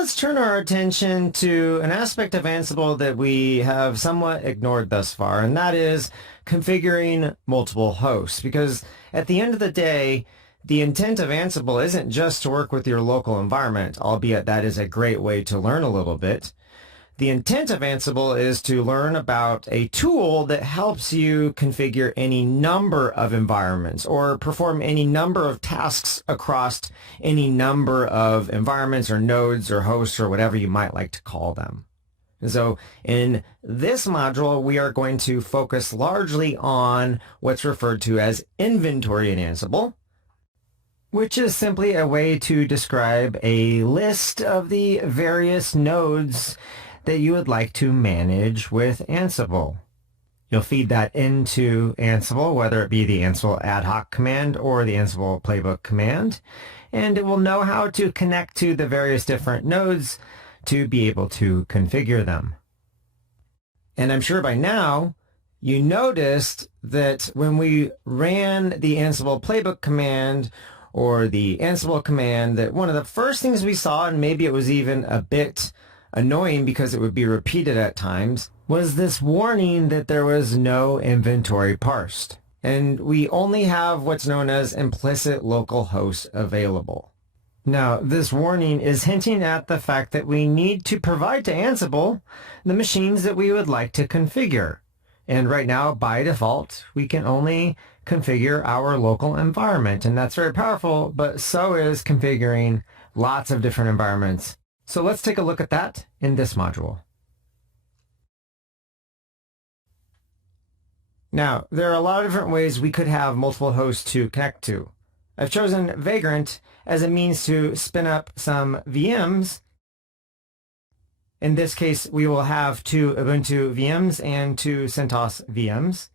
let's turn our attention to an aspect of Ansible that we have somewhat ignored thus far, and that is configuring multiple hosts. Because at the end of the day, the intent of Ansible isn't just to work with your local environment, albeit that is a great way to learn a little bit. The intent of Ansible is to learn about a tool that helps you configure any number of environments or perform any number of tasks across any number of environments or nodes or hosts or whatever you might like to call them. And so in this module, we are going to focus largely on what's referred to as inventory in Ansible, which is simply a way to describe a list of the various nodes that you would like to manage with Ansible. You'll feed that into Ansible, whether it be the Ansible Ad-hoc command or the Ansible Playbook command, and it will know how to connect to the various different nodes to be able to configure them. And I'm sure by now you noticed that when we ran the Ansible Playbook command or the Ansible command, that one of the first things we saw, and maybe it was even a bit annoying because it would be repeated at times, was this warning that there was no inventory parsed. And we only have what's known as implicit local hosts available. Now, this warning is hinting at the fact that we need to provide to Ansible the machines that we would like to configure. And right now, by default, we can only configure our local environment. And that's very powerful, but so is configuring lots of different environments. So let's take a look at that in this module. Now, there are a lot of different ways we could have multiple hosts to connect to. I've chosen Vagrant as a means to spin up some VMs. In this case, we will have 2 Ubuntu VMs and 2 CentOS VMs.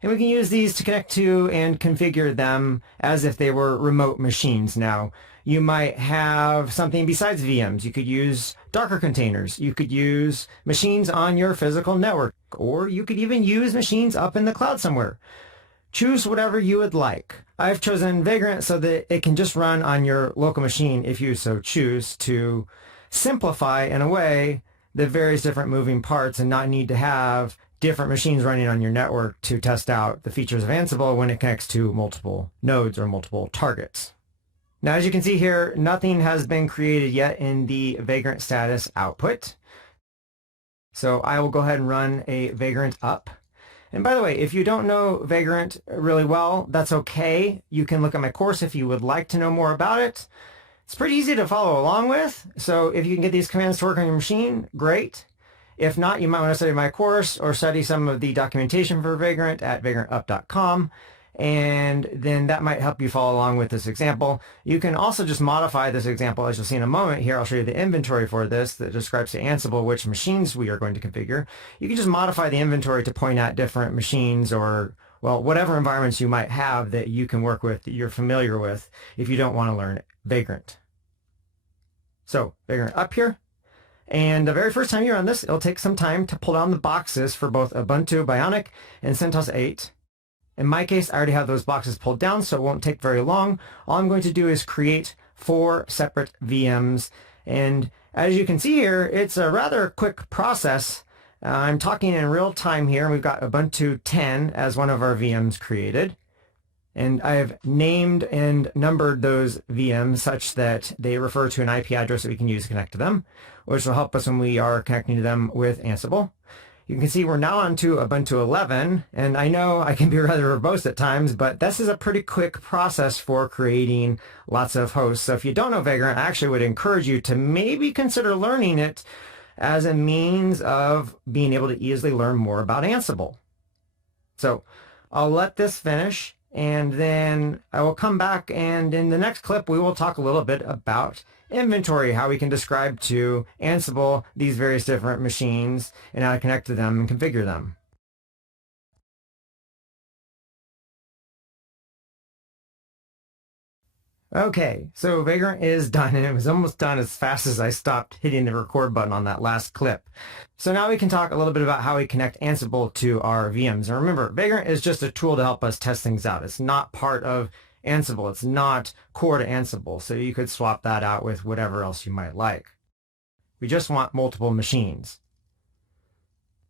And we can use these to connect to and configure them as if they were remote machines. Now, you might have something besides VMs. You could use Docker containers. You could use machines on your physical network, or you could even use machines up in the cloud somewhere. Choose whatever you would like. I've chosen Vagrant so that it can just run on your local machine if you so choose, to simplify, in a way, the various different moving parts and not need to have different machines running on your network to test out the features of Ansible when it connects to multiple nodes or multiple targets. Now, as you can see here, nothing has been created yet in the Vagrant status output. So I will go ahead and run a Vagrant up. And by the way, if you don't know Vagrant really well, that's okay. You can look at my course if you would like to know more about it. It's pretty easy to follow along with. So if you can get these commands to work on your machine, great. If not, you might want to study my course or study some of the documentation for Vagrant at vagrantup.com, and then that might help you follow along with this example. You can also just modify this example, as you'll see in a moment here. I'll show you the inventory for this that describes to Ansible which machines we are going to configure. You can just modify the inventory to point at different machines or, well, whatever environments you might have that you can work with, that you're familiar with, if you don't want to learn Vagrant. So, Vagrant up here. And the very first time you run this, it'll take some time to pull down the boxes for both Ubuntu Bionic and CentOS 8. In my case, I already have those boxes pulled down, so it won't take very long. All I'm going to do is create 4 separate VMs. And as you can see here, it's a rather quick process. I'm talking in real time here. We've got Ubuntu 10 as one of our VMs created. And I've named and numbered those VMs such that they refer to an IP address that we can use to connect to them, which will help us when we are connecting to them with Ansible. You can see we're now on to Ubuntu 11, and I know I can be rather verbose at times, but this is a pretty quick process for creating lots of hosts. So if you don't know Vagrant, I actually would encourage you to maybe consider learning it as a means of being able to easily learn more about Ansible. So I'll let this finish, and then I will come back, and in the next clip we will talk a little bit about inventory, how we can describe to Ansible these various different machines and how to connect to them and configure them. Okay, so Vagrant is done, and it was almost done as fast as I stopped hitting the record button on that last clip. So now we can talk a little bit about how we connect Ansible to our VMs. And remember, Vagrant is just a tool to help us test things out. It's not part of Ansible. It's not core to Ansible, so you could swap that out with whatever else you might like. We just want multiple machines.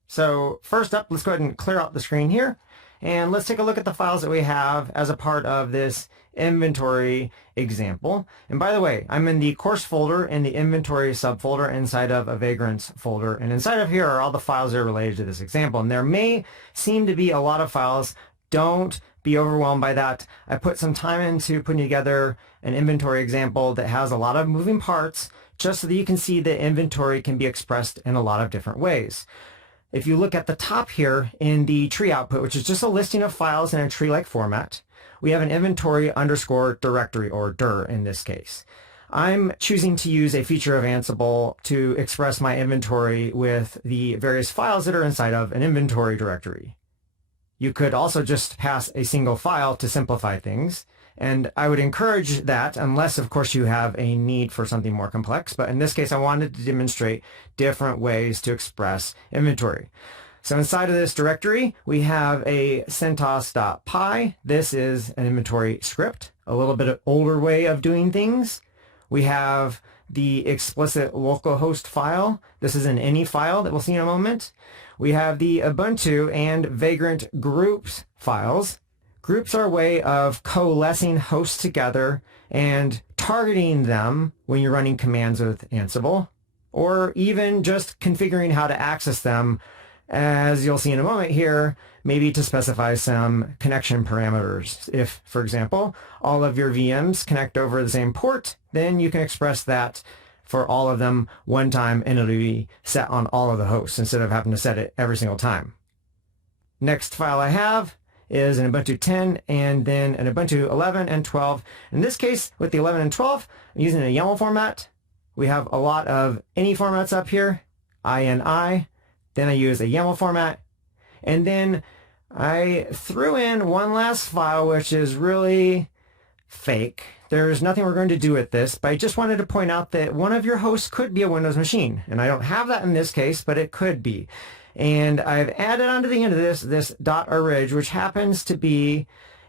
So first up, let's go ahead and clear out the screen here. And let's take a look at the files that we have as a part of this inventory example. And by the way, I'm in the course folder in the inventory subfolder inside of a Vagrant folder. And inside of here are all the files that are related to this example. And there may seem to be a lot of files. Don't be overwhelmed by that. I put some time into putting together an inventory example that has a lot of moving parts just so that you can see that inventory can be expressed in a lot of different ways. If you look at the top here in the tree output, which is just a listing of files in a tree-like format, we have an inventory underscore directory, or dir in this case. I'm choosing to use a feature of Ansible to express my inventory with the various files that are inside of an inventory directory. You could also just pass a single file to simplify things, and I would encourage that unless, of course, you have a need for something more complex. But in this case, I wanted to demonstrate different ways to express inventory. So inside of this directory, we have a CentOS.py. This is an inventory script, a little bit of older way of doing things. We have the explicit localhost file. This is an any file that we'll see in a moment. We have the Ubuntu and Vagrant groups files. Groups are a way of coalescing hosts together and targeting them when you're running commands with Ansible, or even just configuring how to access them, as you'll see in a moment here, maybe to specify some connection parameters. If, for example, all of your VMs connect over the same port, then you can express that for all of them one time, and it'll be set on all of the hosts instead of having to set it every single time. Next file I have is an Ubuntu 10 and then an Ubuntu 11 and 12. In this case, with the 11 and 12, I'm using a YAML format. We have a lot of any formats up here, INI. Then I use a YAML format. And then I threw in one last file, which is really fake. There's nothing we're going to do with this, but I just wanted to point out that one of your hosts could be a Windows machine. And I don't have that in this case, but it could be. And I've added onto the end of this .orig, which happens to be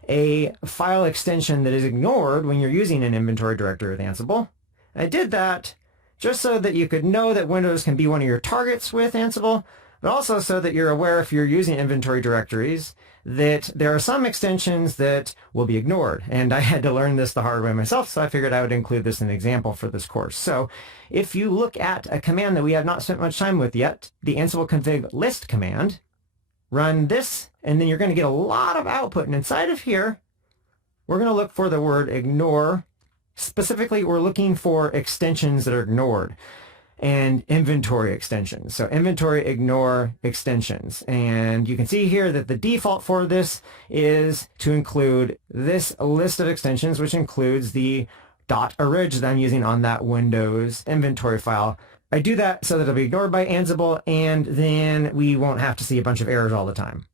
a file extension that is ignored when you're using an inventory directory with Ansible. I did that just so that you could know that Windows can be one of your targets with Ansible, but also so that you're aware if you're using inventory directories that there are some extensions that will be ignored. And I had to learn this the hard way myself, so I figured I would include this in an example for this course. So if you look at a command that we have not spent much time with yet, the ansible-config list command, run this, and then you're going to get a lot of output. And inside of here, we're going to look for the word ignore. Specifically, we're looking for extensions that are ignored and inventory extensions. So inventory ignore extensions. And you can see here that the default for this is to include this list of extensions, which includes the .orig that I'm using on that Windows inventory file. I do that so that it'll be ignored by Ansible, and then we won't have to see a bunch of errors all the time.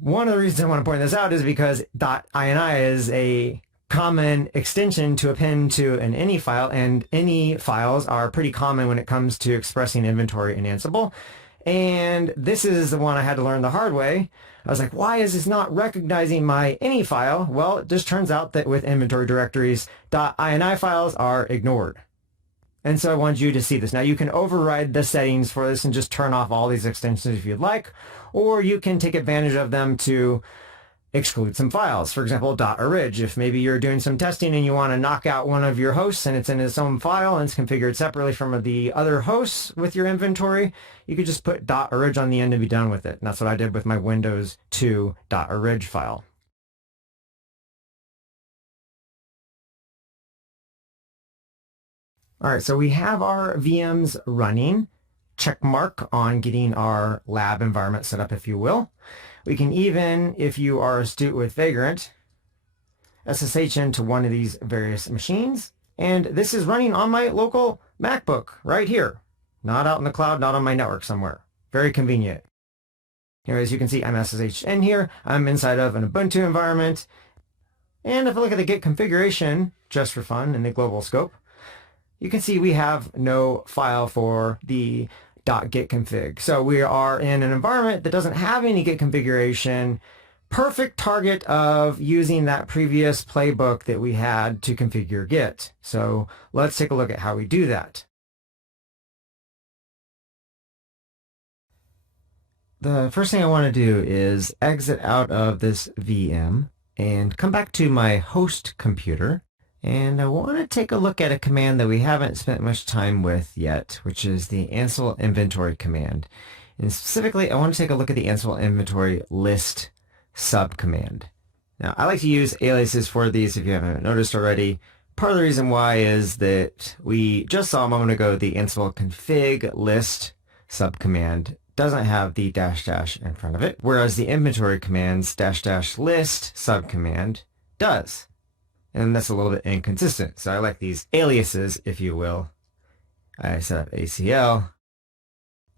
One of the reasons I want to point this out is because .ini is a common extension to append to an any file, and any files are pretty common when it comes to expressing inventory in Ansible. And this is the one I had to learn the hard way. I was like, why is this not recognizing my any file? Well, it just turns out that with inventory directories, .ini files are ignored. And so I wanted you to see this. Now you can override the settings for this and just turn off all these extensions if you'd like, or you can take advantage of them to exclude some files. For example, .orig. If maybe you're doing some testing and you want to knock out one of your hosts and it's in its own file and it's configured separately from the other hosts with your inventory, you could just put .orig on the end and be done with it. And that's what I did with my Windows 2 .orig file. All right, so we have our VMs running. Check mark on getting our lab environment set up, if you will. We can even, if you are astute with Vagrant, SSH into one of these various machines. And this is running on my local MacBook right here. Not out in the cloud, not on my network somewhere. Very convenient. Anyways, you can see I'm SSH in here. I'm inside of an Ubuntu environment. And if I look at the Git configuration, just for fun in the global scope, you can see we have no file for the .git config. So we are in an environment that doesn't have any Git configuration. Perfect target of using that previous playbook that we had to configure Git. So let's take a look at how we do that. the first thing I want to do is exit out of this VM and come back to my host computer. And I want to take a look at a command that we haven't spent much time with yet, which is the ansible-inventory command. And specifically, I want to take a look at the ansible-inventory list subcommand. Now, I like to use aliases for these if you haven't noticed already. Part of the reason why is that we just saw a moment ago the ansible-config list subcommand doesn't have the dash dash in front of it, whereas the inventory command's dash dash list subcommand does. And that's a little bit inconsistent. So I like these aliases, if you will. I set up ACL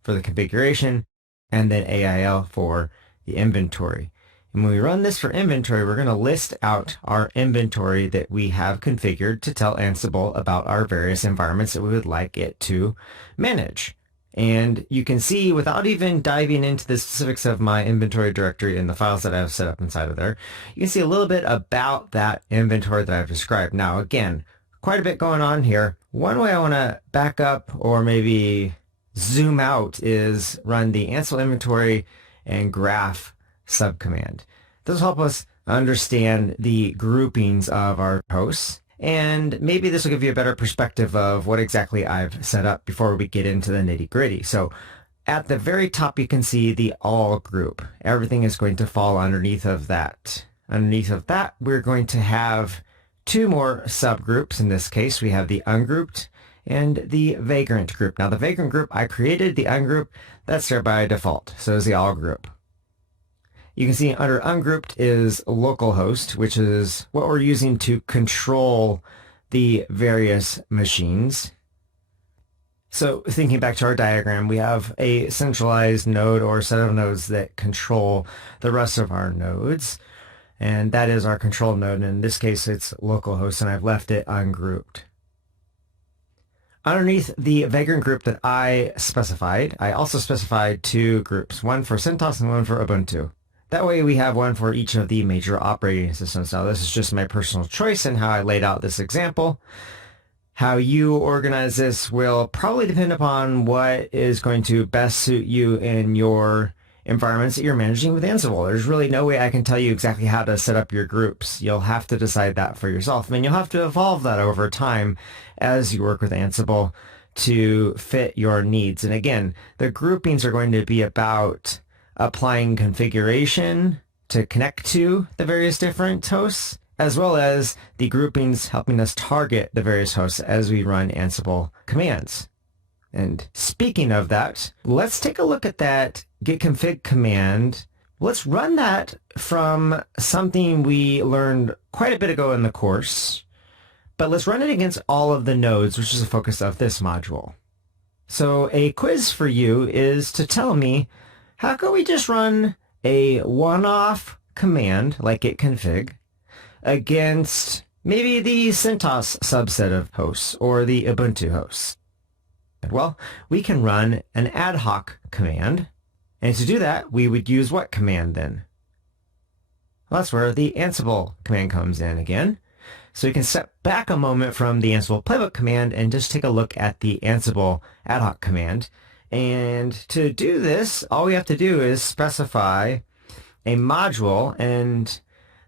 for the configuration and then AIL for the inventory. And when we run this for inventory, we're going to list out our inventory that we have configured to tell Ansible about our various environments that we would like it to manage. And you can see, without even diving into the specifics of my inventory directory and the files that I have set up inside of there, you can see a little bit about that inventory that I've described. Now, again, quite a bit going on here. One way I want to back up or maybe zoom out is run the ansible inventory and graph subcommand. This will help us understand the groupings of our hosts. And maybe this will give you a better perspective of what exactly I've set up before we get into the nitty-gritty. So at the very top, you can see the all group. Everything is going to fall underneath of that. Underneath of that, we're going to have two more subgroups. In this case, we have the ungrouped and the vagrant group. Now, the vagrant group, I created. The ungroup, that's there by default. So is the all group. You can see under ungrouped is localhost, which is what we're using to control the various machines. So thinking back to our diagram, we have a centralized node or set of nodes that control the rest of our nodes. And that is our control node. And in this case, it's localhost, and I've left it ungrouped. Underneath the vagrant group that I specified, I also specified two groups, one for CentOS and one for Ubuntu. That way we have one for each of the major operating systems. Now, this is just my personal choice and how I laid out this example. How you organize this will probably depend upon what is going to best suit you in your environments that you're managing with Ansible. There's really no way I can tell you exactly how to set up your groups. You'll have to decide that for yourself. I mean, you'll have to evolve that over time as you work with Ansible to fit your needs. And again, the groupings are going to be about applying configuration to connect to the various different hosts, as well as the groupings helping us target the various hosts as we run Ansible commands. And speaking of that, let's take a look at that git config command. Let's run that from something we learned quite a bit ago in the course, but let's run it against all of the nodes, which is the focus of this module. So a quiz for you is to tell me, how can we just run a one-off command like git config against maybe the CentOS subset of hosts or the Ubuntu hosts? Well, we can run an ad-hoc command. And to do that, we would use what command then? Well, that's where the Ansible command comes in again. So you can step back a moment from the Ansible Playbook command and just take a look at the Ansible ad-hoc command. And to do this, all we have to do is specify a module, and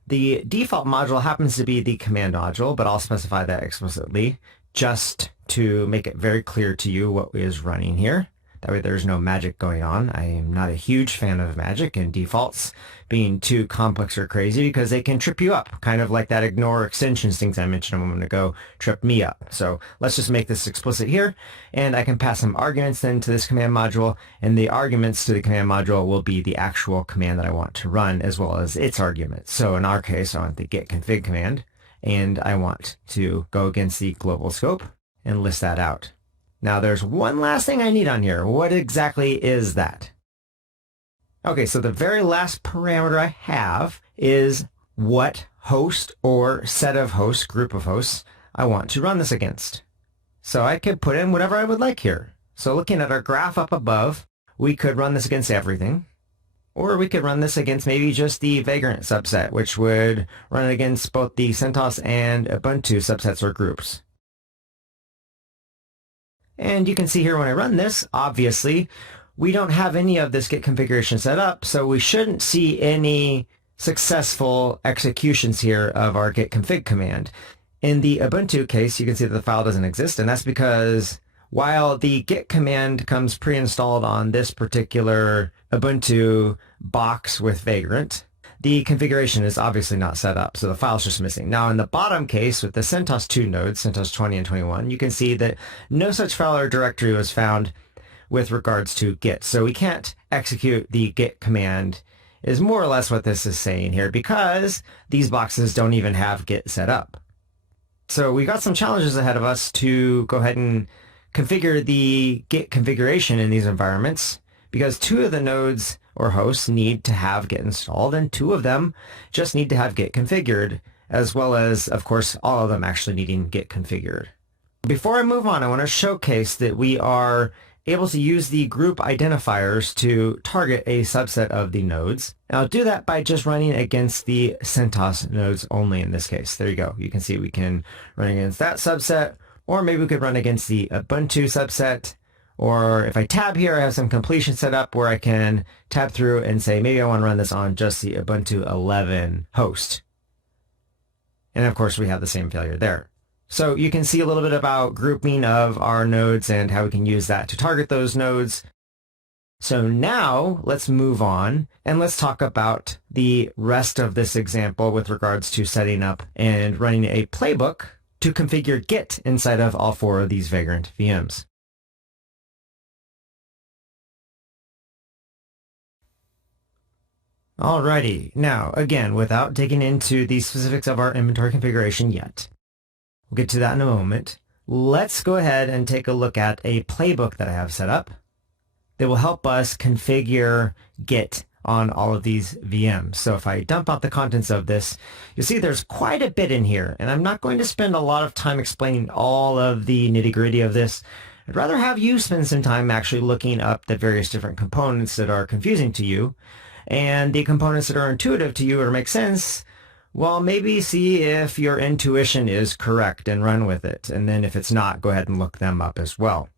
the default module happens to be the command module, but I'll specify that explicitly just to make it very clear to you what is running here. That way there's no magic going on. I am not a huge fan of magic and defaults being too complex or crazy because they can trip you up, kind of like that ignore extensions things I mentioned a moment ago tripped me up. So let's just make this explicit here, and I can pass some arguments then to this command module, and the arguments to the command module will be the actual command that I want to run as well as its arguments. So in our case, I want the git config command, and I want to go against the global scope and list that out. Now there's one last thing I need on here. What exactly is that? Okay, so the very last parameter I have is what host or set of hosts, group of hosts, I want to run this against. So I could put in whatever I would like here. So looking at our graph up above, we could run this against everything. Or we could run this against maybe just the Vagrant subset, which would run it against both the CentOS and Ubuntu subsets or groups. And you can see here when I run this, obviously, we don't have any of this Git configuration set up, so we shouldn't see any successful executions here of our git config command. In the Ubuntu case, you can see that the file doesn't exist, and that's because while the git command comes pre-installed on this particular Ubuntu box with Vagrant, the configuration is obviously not set up, so the file's just missing. Now in the bottom case with the CentOS 2 nodes, CentOS 20 and 21, you can see that no such file or directory was found with regards to git. So we can't execute the git command is more or less what this is saying here, because these boxes don't even have git set up. So we got some challenges ahead of us to go ahead and configure the git configuration in these environments, because 2 of the nodes or hosts need to have git installed, and 2 of them just need to have git configured, as well as, of course, all of them actually needing git configured. Before I move on, I want to showcase that we are able to use the group identifiers to target a subset of the nodes. And I'll do that by just running against the CentOS nodes only in this case. There you go. You can see we can run against that subset, or maybe we could run against the Ubuntu subset. Or if I tab here, I have some completion set up where I can tab through and say, maybe I want to run this on just the Ubuntu 11 host. And of course, we have the same failure there. So you can see a little bit about grouping of our nodes and how we can use that to target those nodes. So now let's move on and let's talk about the rest of this example with regards to setting up and running a playbook to configure Git inside of all 4 of these Vagrant VMs. Alrighty, now again, without digging into the specifics of our inventory configuration yet, we'll get to that in a moment. Let's go ahead and take a look at a playbook that I have set up that will help us configure Git on all of these VMs. So if I dump out the contents of this, you'll see there's quite a bit in here, and I'm not going to spend a lot of time explaining all of the nitty-gritty of this. I'd rather have you spend some time actually looking up the various different components that are confusing to you, and the components that are intuitive to you or make sense. Well, maybe see if your intuition is correct and run with it. And then if it's not, go ahead and look them up as well.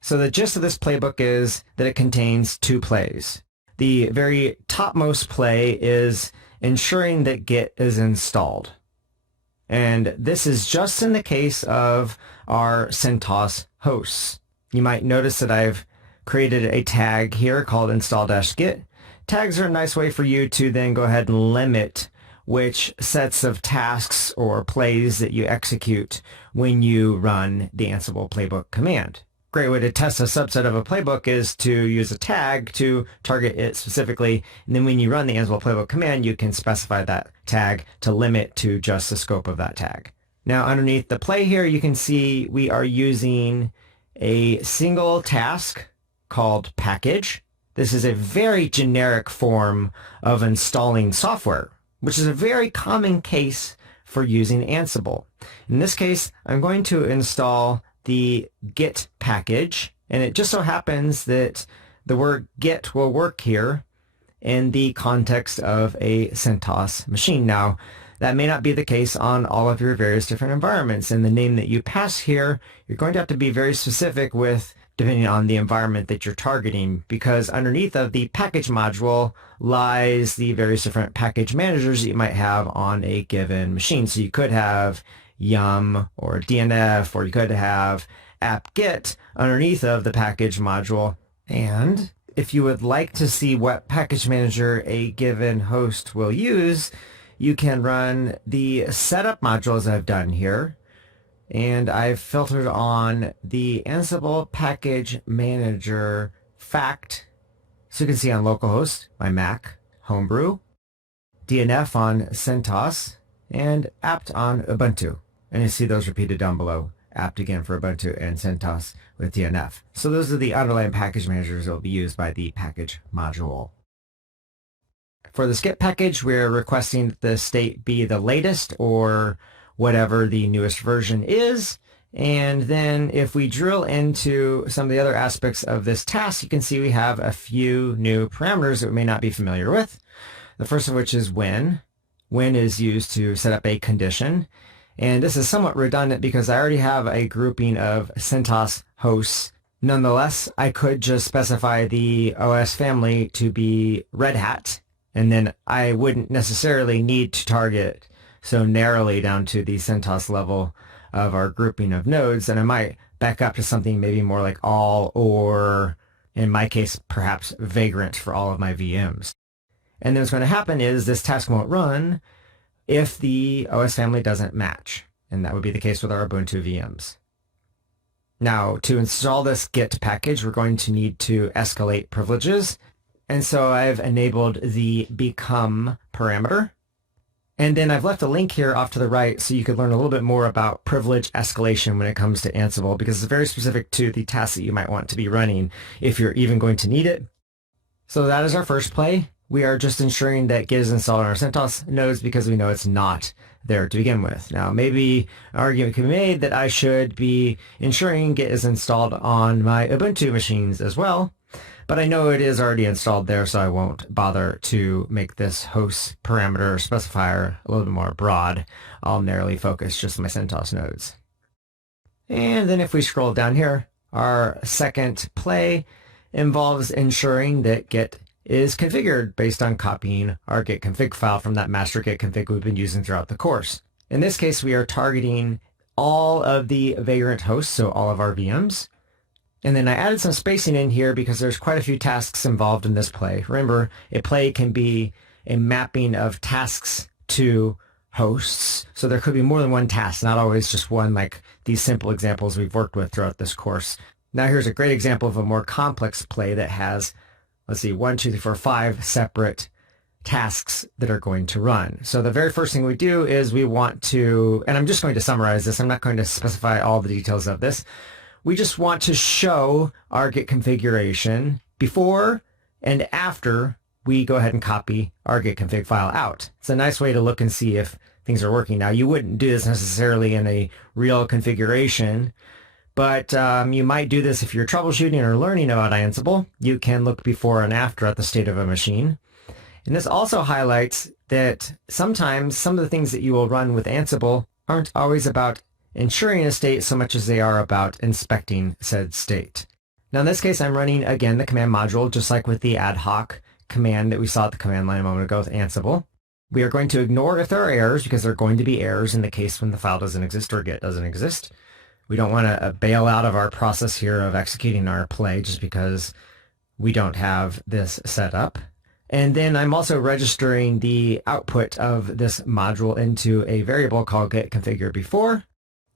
So the gist of this playbook is that it contains 2 plays. The very topmost play is ensuring that Git is installed. And this is just in the case of our CentOS hosts. You might notice that I've created a tag here called install-git. Tags are a nice way for you to then go ahead and limit which sets of tasks or plays that you execute when you run the Ansible playbook command. Great way to test a subset of a playbook is to use a tag to target it specifically, and then when you run the Ansible playbook command, you can specify that tag to limit to just the scope of that tag. Now underneath the play here, you can see we are using a single task called package. This is a very generic form of installing software, which is a very common case for using Ansible. In this case, I'm going to install the Git package, and it just so happens that the word Git will work here in the context of a CentOS machine. Now, that may not be the case on all of your various different environments, and the name that you pass here, you're going to have to be very specific with depending on the environment that you're targeting, because underneath of the package module lies the various different package managers that you might have on a given machine. So you could have yum or DNF, or you could have apt-get underneath of the package module. And if you would like to see what package manager a given host will use, you can run the setup module as I've done here. And I've filtered on the Ansible Package Manager fact. So you can see on localhost, my Mac, Homebrew, DNF on CentOS, and apt on Ubuntu. And you see those repeated down below. Apt again for Ubuntu and CentOS with DNF. So those are the underlying package managers that will be used by the package module. For the Git package, we're requesting that the state be the latest or whatever the newest version is. And then if we drill into some of the other aspects of this task, you can see we have a few new parameters that we may not be familiar with. The first of which is when. When is used to set up a condition. And this is somewhat redundant because I already have a grouping of CentOS hosts Nonetheless, I could just specify the OS family to be Red Hat, and then I wouldn't necessarily need to target so narrowly down to the CentOS level of our grouping of nodes, and I might back up to something maybe more like all, or in my case, perhaps Vagrant for all of my VMs. And then what's going to happen is this task won't run if the OS family doesn't match, and that would be the case with our Ubuntu VMs. Now, to install this Git package, we're going to need to escalate privileges. And so I've enabled the become parameter. And then I've left a link here off to the right so you could learn a little bit more about privilege escalation when it comes to Ansible, because it's very specific to the tasks that you might want to be running if you're even going to need it. So that is our first play. We are just ensuring that Git is installed on our CentOS nodes because we know it's not there to begin with. Now, maybe an argument can be made that I should be ensuring Git is installed on my Ubuntu machines as well, but I know it is already installed there, so I won't bother to make this host parameter or specifier a little bit more broad. I'll narrowly focus just on my CentOS nodes. And then if we scroll down here, our second play involves ensuring that Git is configured based on copying our git config file from that master git config we've been using throughout the course. In this case, we are targeting all of the Vagrant hosts, so all of our VMs. And then I added some spacing in here because there's quite a few tasks involved in this play. Remember, a play can be a mapping of tasks to hosts. So there could be more than one task, not always just one, like these simple examples we've worked with throughout this course. Now here's a great example of a more complex play that has, let's see, 1, 2, 3, 4, 5 separate tasks that are going to run. So the very first thing we do is we want to, and I'm just going to summarize this, I'm not going to specify all the details of this. We just want to show our git configuration before and after we go ahead and copy our git config file out. It's a nice way to look and see if things are working. Now, you wouldn't do this necessarily in a real configuration, but you might do this if you're troubleshooting or learning about Ansible. You can look before and after at the state of a machine. And this also highlights that sometimes some of the things that you will run with Ansible aren't always about ensuring a state so much as they are about inspecting said state. Now in this case, I'm running, again, the command module, just like with the ad-hoc command that we saw at the command line a moment ago with Ansible. We are going to ignore if there are errors, because there are going to be errors in the case when the file doesn't exist or Git doesn't exist. We don't want to bail out of our process here of executing our play just because we don't have this set up. And then I'm also registering the output of this module into a variable called get configure before.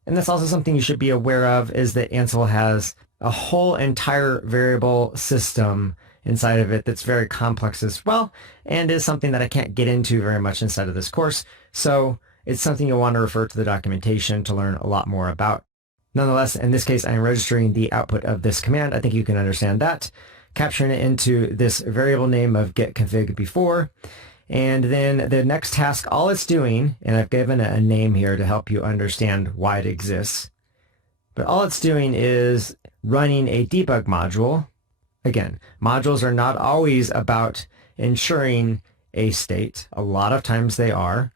And that's also something you should be aware of, is that Ansible has a whole entire variable system inside of it that's very complex as well, and is something that I can't get into very much inside of this course. So it's something you'll want to refer to the documentation to learn a lot more about. Nonetheless, in this case, I'm registering the output of this command. I think you can understand that. Capturing it into this variable name of get config before. And then the next task, all it's doing, and I've given it a name here to help you understand why it exists, but all it's doing is running a debug module. Again, modules are not always about ensuring a state. A lot of times they are,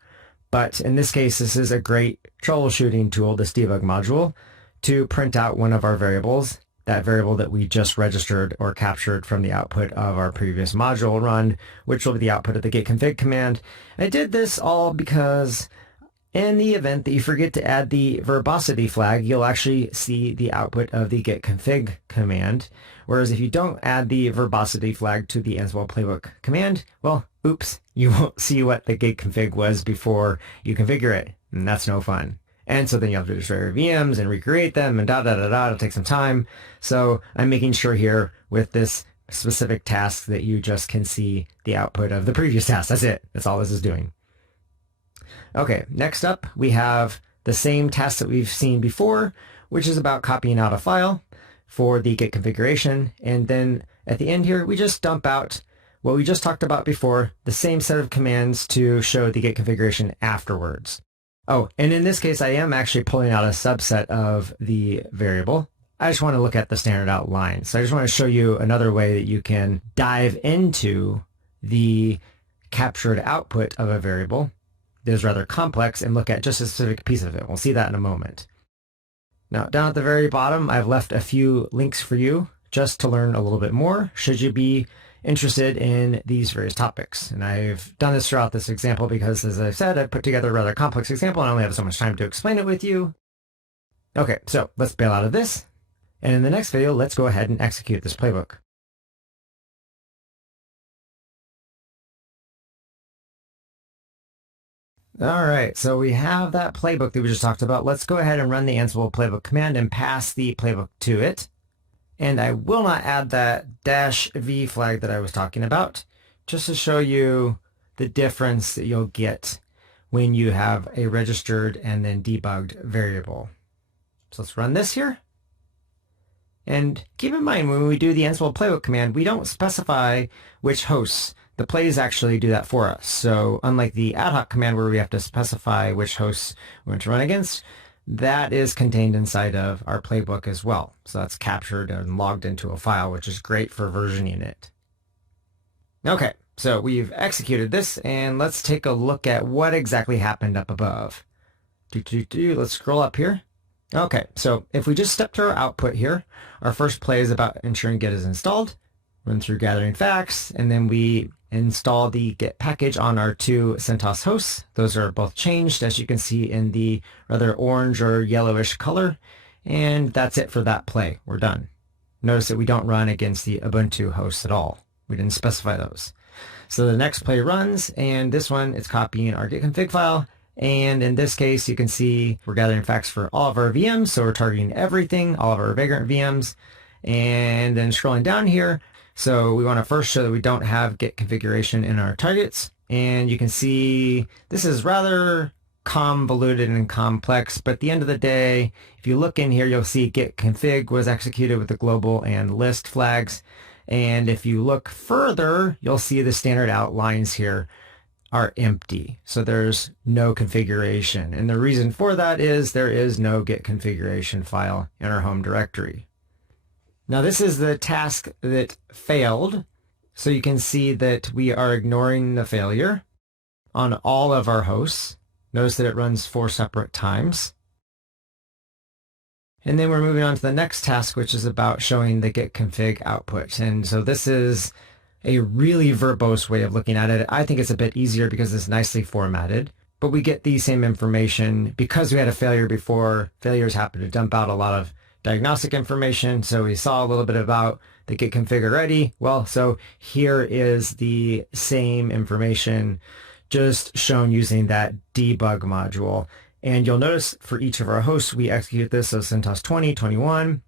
but in this case, this is a great troubleshooting tool, this debug module, to print out one of our variables, that variable that we just registered or captured from the output of our previous module run, which will be the output of the git config command. I did this all because in the event that you forget to add the verbosity flag, you'll actually see the output of the git config command. Whereas if you don't add the verbosity flag to the Ansible Playbook command, well, oops, you won't see what the git config was before you configure it, and that's no fun. And so then you have to destroy your VMs and recreate them and it'll take some time. So I'm making sure here with this specific task that you just can see the output of the previous task. That's it. That's all this is doing. Okay, next up we have the same task that we've seen before, which is about copying out a file for the git configuration. And then at the end here, we just dump out what we just talked about before, the same set of commands to show the git configuration afterwards. Oh, and in this case, I am actually pulling out a subset of the variable. I just want to look at the standard out line. So I just want to show you another way that you can dive into the captured output of a variable that is rather complex and look at just a specific piece of it. We'll see that in a moment. Now, down at the very bottom, I've left a few links for you just to learn a little bit more, should you be interested in these various topics. And I've done this throughout this example because, as I said, I put together a rather complex example and I only have so much time to explain it with you. Okay, so let's bail out of this. And in the next video, let's go ahead and execute this playbook. All right, so we have that playbook that we just talked about. Let's go ahead and run the Ansible playbook command and pass the playbook to it. And I will not add that -v flag that I was talking about, just to show you the difference that you'll get when you have a registered and then debugged variable. So let's run this here. And keep in mind, when we do the Ansible playbook command, we don't specify which hosts. The plays actually do that for us. So unlike the ad-hoc command where we have to specify which hosts we want to run against, that is contained inside of our playbook as well. So that's captured and logged into a file, which is great for versioning it. Okay, so we've executed this, and let's take a look at what exactly happened up above. Let's scroll up here. Okay, so if we just step to our output here, our first play is about ensuring Git is installed, run through gathering facts, and then we install the Git package on our two CentOS hosts. Those are both changed, as you can see in the rather orange or yellowish color, and that's it for that play. We're done. Notice that we don't run against the Ubuntu hosts at all. We didn't specify those. So the next play runs, and this one is copying our git config file. And in this case, you can see we're gathering facts for all of our VMs. So we're targeting everything, all of our Vagrant VMs. And then scrolling down here, so we want to first show that we don't have git configuration in our targets. And you can see this is rather convoluted and complex, but at the end of the day, if you look in here, you'll see git config was executed with the global and list flags. And if you look further, you'll see the standard outlines here are empty. So there's no configuration. And the reason for that is there is no git configuration file in our home directory. Now this is the task that failed. So you can see that we are ignoring the failure on all of our hosts. Notice that it runs 4 separate times. And then we're moving on to the next task, which is about showing the git config output. And so this is a really verbose way of looking at it. I think it's a bit easier because it's nicely formatted, but we get the same information because we had a failure before. Failures happen to dump out a lot of diagnostic information. So we saw a little bit about the git config already. Well, so here is the same information just shown using that debug module. And you'll notice for each of our hosts, we execute this. So CentOS 20, 21,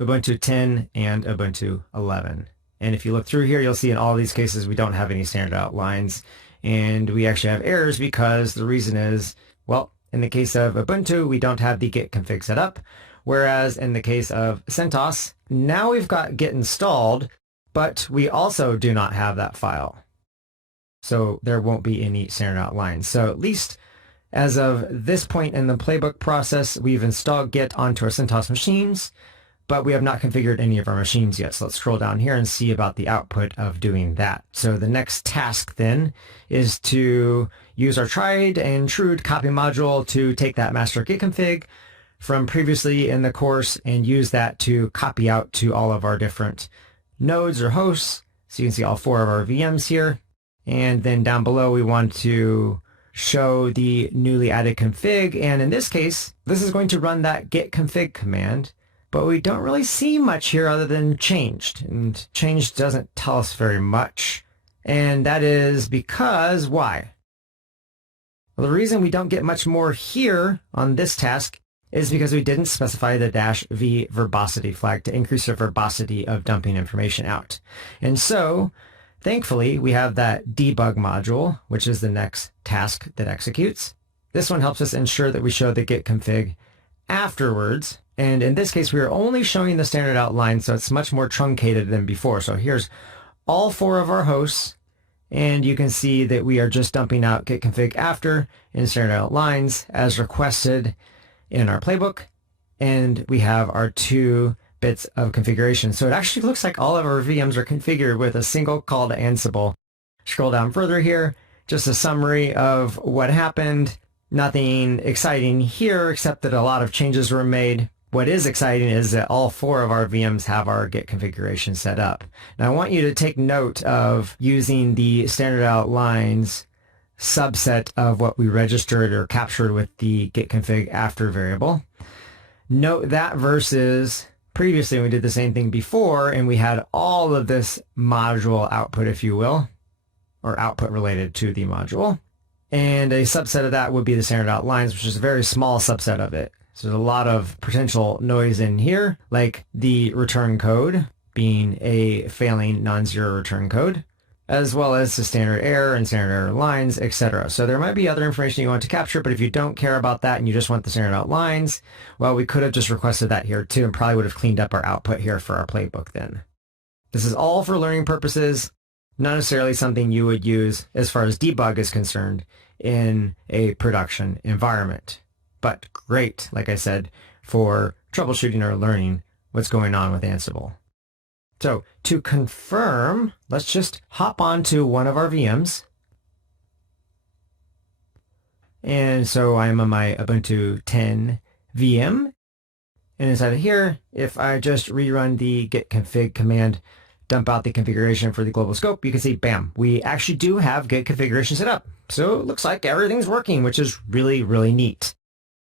Ubuntu 10, and Ubuntu 11. And if you look through here, you'll see in all these cases, we don't have any standard outlines. And we actually have errors because the reason is, well, in the case of Ubuntu, we don't have the git config set up. Whereas in the case of CentOS, now we've got git installed, but we also do not have that file. So there won't be any standard outlines. So at least as of this point in the playbook process, we've installed Git onto our CentOS machines, but we have not configured any of our machines yet. So let's scroll down here and see about the output of doing that. So the next task then is to use our tried and true copy module to take that master git config from previously in the course and use that to copy out to all of our different nodes or hosts. So you can see all 4 of our VMs here. And then down below, we want to show the newly added config. And in this case, this is going to run that git config command, but we don't really see much here other than changed. And changed doesn't tell us very much. And that is because why? Well, the reason we don't get much more here on this task is because we didn't specify the -v verbosity flag to increase the verbosity of dumping information out. And so thankfully, we have that debug module, which is the next task that executes. This one helps us ensure that we show the git config afterwards. And in this case, we are only showing the standard outline, so it's much more truncated than before. So here's all 4 of our hosts, and you can see that we are just dumping out git config after in standard outlines as requested in our playbook. And we have our 2 bits of configuration. So it actually looks like all of our VMs are configured with a single call to Ansible. Scroll down further here, just a summary of what happened. Nothing exciting here except that a lot of changes were made. What is exciting is that all 4 of our VMs have our Git configuration set up. Now I want you to take note of using the standard out lines subset of what we registered or captured with the Git config after variable. Note that versus previously we did the same thing before and we had all of this module output, if you will, or output related to the module. And a subset of that would be the standard out lines, which is a very small subset of it. So there's a lot of potential noise in here, like the return code being a failing non-zero return code, as well as the standard error and standard error lines, etc. So there might be other information you want to capture, but if you don't care about that and you just want the standard out lines, well, we could have just requested that here too and probably would have cleaned up our output here for our playbook then. This is all for learning purposes, not necessarily something you would use as far as debug is concerned in a production environment. But great, like I said, for troubleshooting or learning what's going on with Ansible. So to confirm, let's just hop onto one of our VMs. And so I'm on my Ubuntu 10 VM. And inside of here, if I just rerun the git config command, dump out the configuration for the global scope, you can see, bam, we actually do have git configuration set up. So it looks like everything's working, which is really, really neat.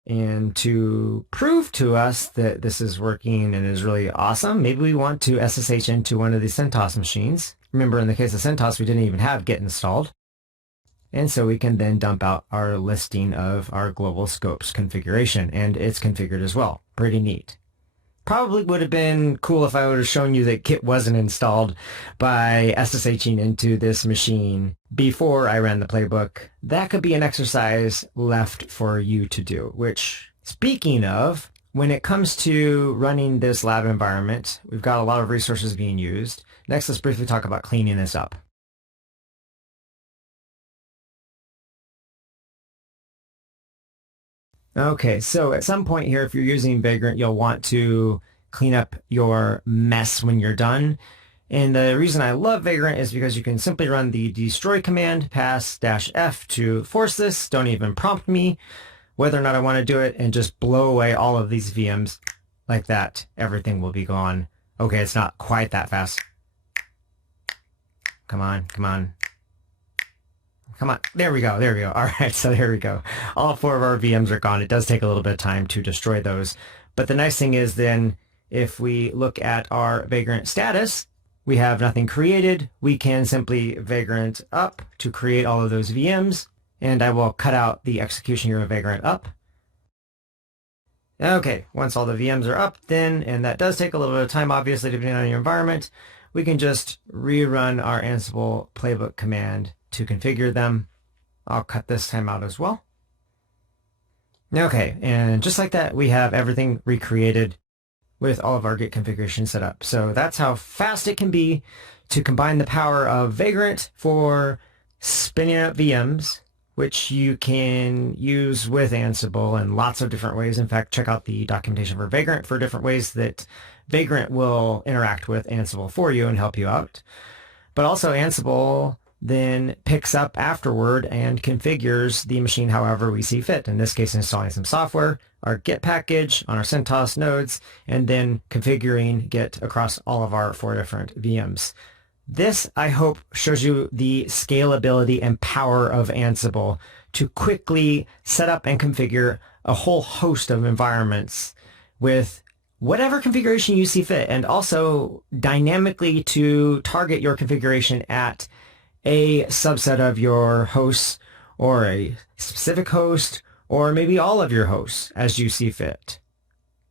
And to prove to us that this is working and is really awesome, maybe we want to SSH into one of the CentOS machines. Remember, in the case of CentOS, we didn't even have Git installed. And so we can then dump out our listing of our global scopes configuration, and it's configured as well. Pretty neat. Probably would have been cool if I would have shown you that Git wasn't installed by SSHing into this machine before I ran the playbook. That could be an exercise left for you to do, which, speaking of, when it comes to running this lab environment, we've got a lot of resources being used. Next, let's briefly talk about cleaning this up. Okay, so at some point here, if you're using Vagrant, you'll want to clean up your mess when you're done. And the reason I love Vagrant is because you can simply run the destroy command, pass -f to force this. Don't even prompt me whether or not I want to do it, and just blow away all of these VMs like that. Everything will be gone. Okay, it's not quite that fast. Come on, come on. Come on. There we go. There we go. All right. So there we go. All 4 of our VMs are gone. It does take a little bit of time to destroy those. But the nice thing is then if we look at our Vagrant status, we have nothing created. We can simply Vagrant up to create all of those VMs. And I will cut out the execution here of Vagrant up. Okay. Once all the VMs are up then, and that does take a little bit of time, obviously, depending on your environment, we can just rerun our Ansible playbook command to configure them. I'll cut this time out as well. Okay, and just like that, we have everything recreated with all of our Git configuration set up. So that's how fast it can be to combine the power of Vagrant for spinning up VMs, which you can use with Ansible in lots of different ways. In fact, check out the documentation for Vagrant for different ways that Vagrant will interact with Ansible for you and help you out. But also Ansible then picks up afterward and configures the machine however we see fit. In this case, installing some software, our Git package on our CentOS nodes, and then configuring Git across all of our 4 different VMs. This, I hope, shows you the scalability and power of Ansible to quickly set up and configure a whole host of environments with whatever configuration you see fit, and also dynamically to target your configuration at a subset of your hosts, or a specific host, or maybe all of your hosts as you see fit.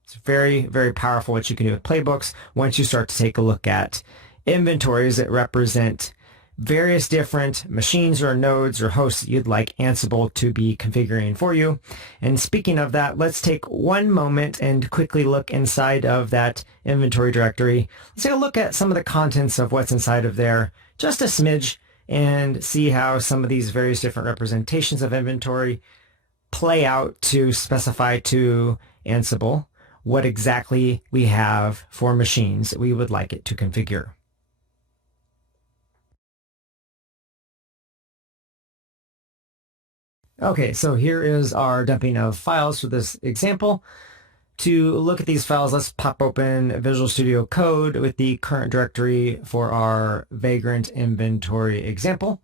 It's very, very powerful what you can do with playbooks once you start to take a look at inventories that represent various different machines or nodes or hosts that you'd like Ansible to be configuring for you. And speaking of that, let's take one moment and quickly look inside of that inventory directory. Let's take a look at some of the contents of what's inside of there, just a smidge, and see how some of these various different representations of inventory play out to specify to Ansible what exactly we have for machines that we would like it to configure. Okay, so here is our dumping of files for this example. To look at these files, let's pop open Visual Studio Code with the current directory for our Vagrant inventory example.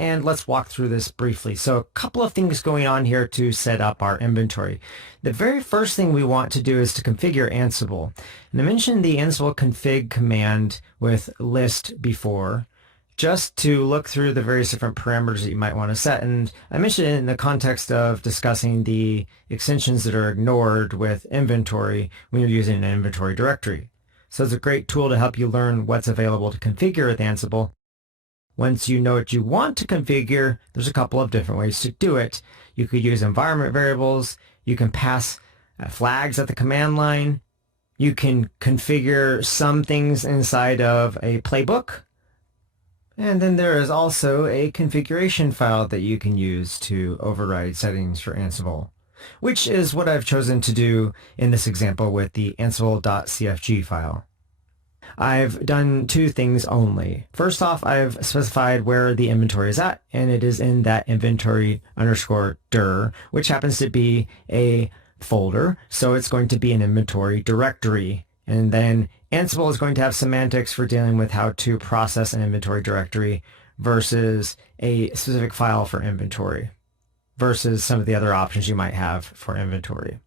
And let's walk through this briefly. So a couple of things going on here to set up our inventory. The very first thing we want to do is to configure Ansible. And I mentioned the ansible-config command with list before, just to look through the various different parameters that you might want to set. And I mentioned it in the context of discussing the extensions that are ignored with inventory when you're using an inventory directory. So it's a great tool to help you learn what's available to configure with Ansible. Once you know what you want to configure, there's a couple of different ways to do it. You could use environment variables. You can pass flags at the command line. You can configure some things inside of a playbook. And then there is also a configuration file that you can use to override settings for Ansible, which is what I've chosen to do in this example with the ansible.cfg file. I've done two things only. First off, I've specified where the inventory is at, and it is in that inventory_dir, which happens to be a folder, so it's going to be an inventory directory. And then Ansible is going to have semantics for dealing with how to process an inventory directory versus a specific file for inventory, versus some of the other options you might have for inventory.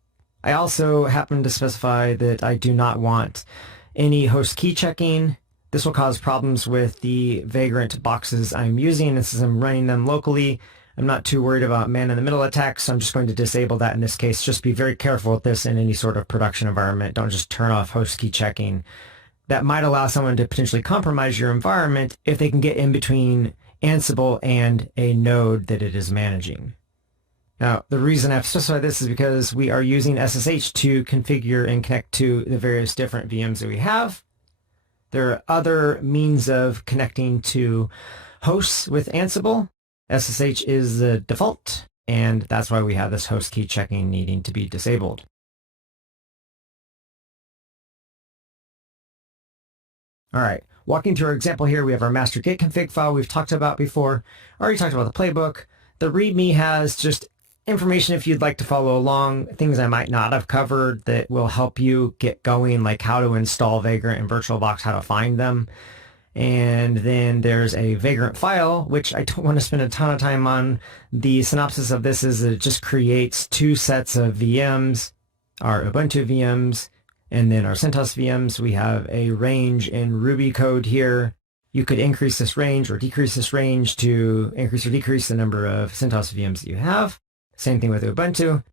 I also happen to specify that I do not want any host key checking. This will cause problems with the Vagrant boxes I'm using, and since I'm running them locally, I'm not too worried about man-in-the-middle attacks, so I'm just going to disable that in this case. Just be very careful with this in any sort of production environment. Don't just turn off host key checking. That might allow someone to potentially compromise your environment if they can get in between Ansible and a node that it is managing. Now, the reason I've specified this is because we are using SSH to configure and connect to the various different VMs that we have. There are other means of connecting to hosts with Ansible. SSH is the default, and that's why we have this host key checking needing to be disabled. All right, walking through our example here, we have our master git config file we've talked about before. Already talked about the playbook. The README has just information if you'd like to follow along, things I might not have covered that will help you get going, like how to install Vagrant and VirtualBox, how to find them. And then there's a Vagrant file, which I don't want to spend a ton of time on. The synopsis of this is that it just creates two sets of VMs, our Ubuntu VMs, and then our CentOS VMs. We have a range in Ruby code here. You could increase this range or decrease this range to increase or decrease the number of CentOS VMs that you have. Same thing with Ubuntu.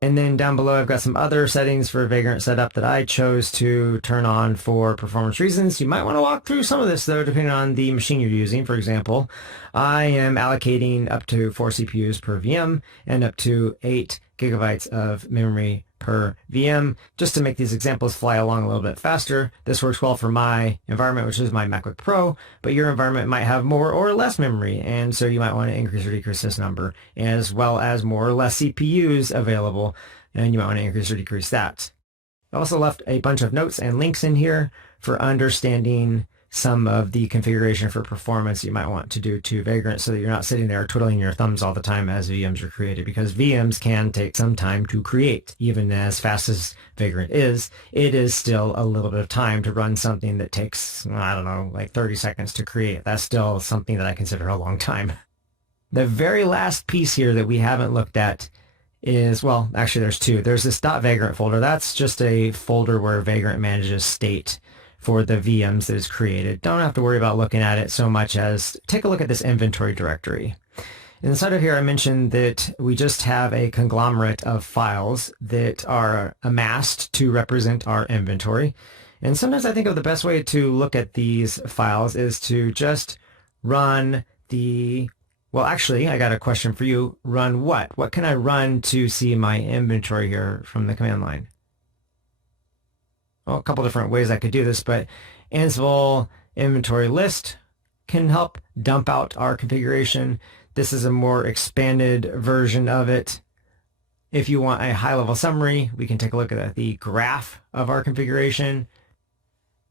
And then down below, I've got some other settings for Vagrant setup that I chose to turn on for performance reasons. You might want to walk through some of this, though, depending on the machine you're using. For example, I am allocating up to 4 CPUs per VM and up to 8 gigabytes of memory per VM, just to make these examples fly along a little bit faster. This works well for my environment, which is my MacBook Pro, but your environment might have more or less memory, and so you might want to increase or decrease this number, as well as more or less CPUs available, and you might want to increase or decrease that. I also left a bunch of notes and links in here for understanding some of the configuration for performance you might want to do to Vagrant so that you're not sitting there twiddling your thumbs all the time as VMs are created, because VMs can take some time to create. Even as fast as Vagrant is, it is still a little bit of time to run something that takes, I don't know, like 30 seconds to create. That's still something that I consider a long time. The very last piece here that we haven't looked at is, well, actually there's two. There's this .vagrant folder. That's just a folder where Vagrant manages state for the VMs that is created. Don't have to worry about looking at it so much as take a look at this inventory directory. Inside of here, I mentioned that we just have a conglomerate of files that are amassed to represent our inventory. And sometimes I think of the best way to look at these files is to just run the, well, actually, I got a question for you. Run what? What can I run to see my inventory here from the command line? Well, a couple different ways I could do this, but Ansible inventory list can help dump out our configuration. This is a more expanded version of it. If you want a high-level summary, we can take a look at the graph of our configuration.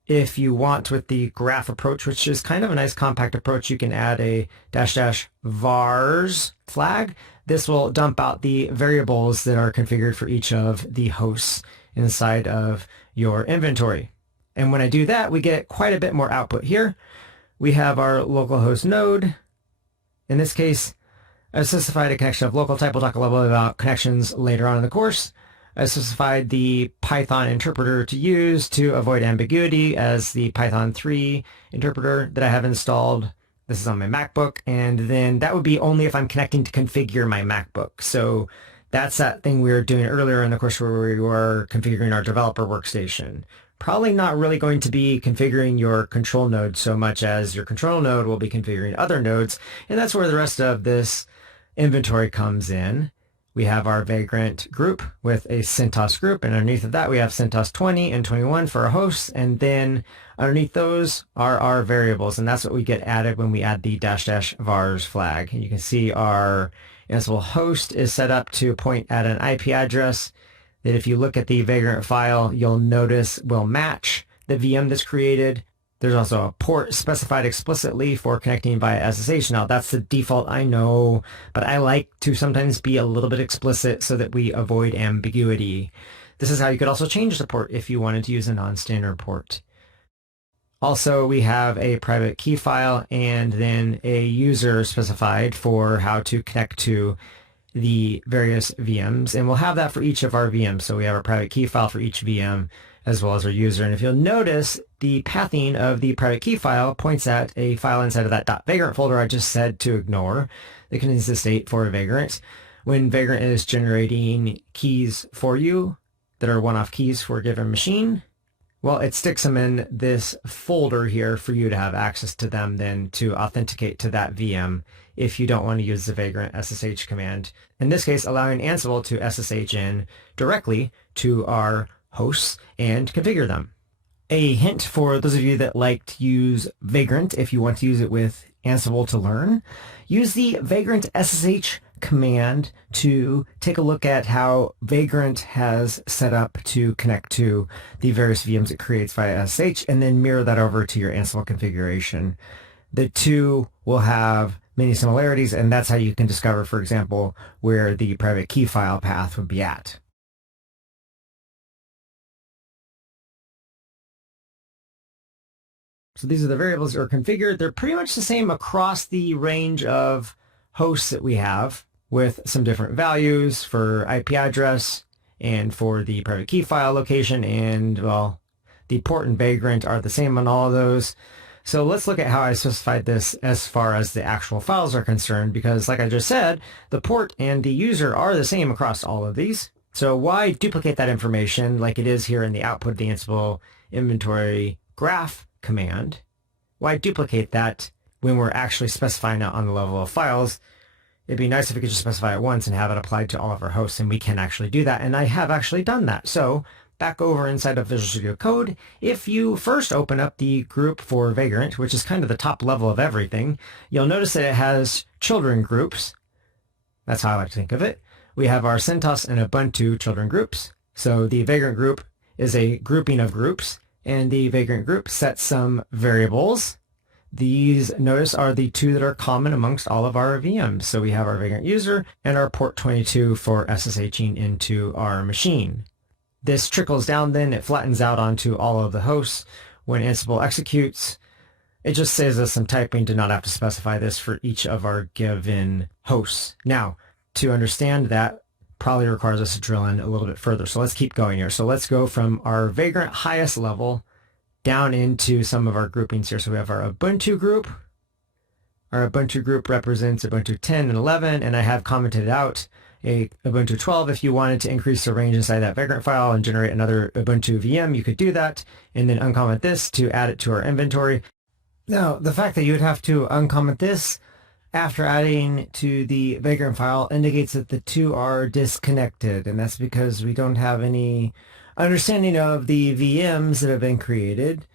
If you want with the graph approach, which is kind of a nice compact approach, you can add a --vars flag. This will dump out the variables that are configured for each of the hosts inside of your inventory. And when I do that, we get quite a bit more output here. We have our localhost node. In this case, I specified a connection of local type. We'll talk a little bit about connections later on in the course. I specified the Python interpreter to use to avoid ambiguity as the Python 3 interpreter that I have installed. This is on my MacBook, and then that would be only if I'm connecting to configure my MacBook. So that's that thing we were doing earlier in the course where we were configuring our developer workstation. Probably not really going to be configuring your control node so much as your control node will be configuring other nodes, and that's where the rest of this inventory comes in. We have our Vagrant group with a CentOS group, and underneath of that we have CentOS 20 and 21 for our hosts, and then underneath those are our variables, and that's what we get added when we add the --vars flag. And you can see our Ansible host is set up to point at an IP address that, if you look at the Vagrant file, you'll notice will match the VM that's created. There's also a port specified explicitly for connecting via SSH. Now, that's the default, I know, but I like to sometimes be a little bit explicit so that we avoid ambiguity. This is how you could also change the port if you wanted to use a non-standard port. Also, we have a private key file and then a user specified for how to connect to the various VMs, and we'll have that for each of our VMs. So we have our private key file for each VM as well as our user. And if you'll notice, the pathing of the private key file points at a file inside of that .vagrant folder I just said to ignore that contains the state for Vagrant. When Vagrant is generating keys for you that are one-off keys for a given machine, well, it sticks them in this folder here for you to have access to them then to authenticate to that VM if you don't want to use the Vagrant SSH command. In this case, allowing Ansible to SSH in directly to our hosts and configure them. A hint for those of you that like to use Vagrant, if you want to use it with Ansible to learn, use the Vagrant SSH command to take a look at how Vagrant has set up to connect to the various VMs it creates via SSH, and then mirror that over to your Ansible configuration. The two will have many similarities, and that's how you can discover, for example, where the private key file path would be at. So these are the variables that are configured. They're pretty much the same across the range of hosts that we have, with some different values for IP address and for the private key file location, and, well, the port and Vagrant are the same on all of those. So let's look at how I specified this as far as the actual files are concerned, because like I just said, the port and the user are the same across all of these. So why duplicate that information like it is here in the output of the Ansible inventory graph command? Why duplicate that when we're actually specifying it on the level of files? It'd be nice if we could just specify it once and have it applied to all of our hosts, and we can actually do that, and I have actually done that. So back over inside of Visual Studio Code, if you first open up the group for Vagrant, which is kind of the top level of everything, you'll notice that it has children groups. That's how I like to think of it. We have our CentOS and Ubuntu children groups. So the Vagrant group is a grouping of groups, and the Vagrant group sets some variables. These, notice, are the two that are common amongst all of our VMs. So we have our Vagrant user and our port 22 for SSHing into our machine. This trickles down then, it flattens out onto all of the hosts. When Ansible executes, it just saves us some typing to not have to specify this for each of our given hosts. Now, to understand that probably requires us to drill in a little bit further. So let's keep going here. So let's go from our Vagrant highest level down into some of our groupings here. So we have our Ubuntu group. Our Ubuntu group represents Ubuntu 10 and 11, and I have commented out a Ubuntu 12. If you wanted to increase the range inside that Vagrant file and generate another Ubuntu VM, you could do that, and then uncomment this to add it to our inventory. Now, the fact that you would have to uncomment this after adding to the Vagrant file indicates that the two are disconnected, and that's because we don't have any understanding of the VMs that have been created.